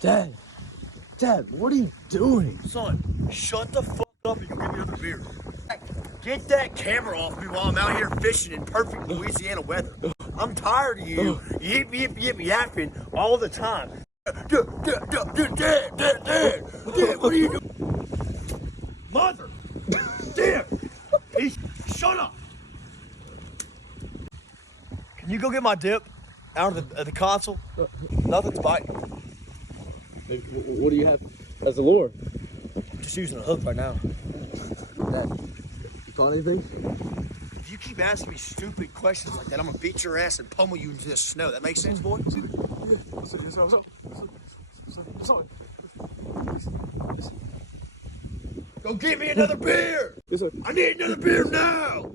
Dad, what are you doing? Son, shut the fuck up and go get me another beer. Get that camera off me while I'm out here fishing in perfect Louisiana weather. I'm tired of you yip yapping all the time. Dad, what are you doing? Mother! Damn! Shut up! Can you go get my dip out of the console? Nothing's biting. What do you have as a lure? I'm just using a hook right now. Dad, you caught anything? If you keep asking me stupid questions like that, I'm gonna beat your ass and pummel you into the snow. That makes sense, boy? Go get me another beer! I need another beer now!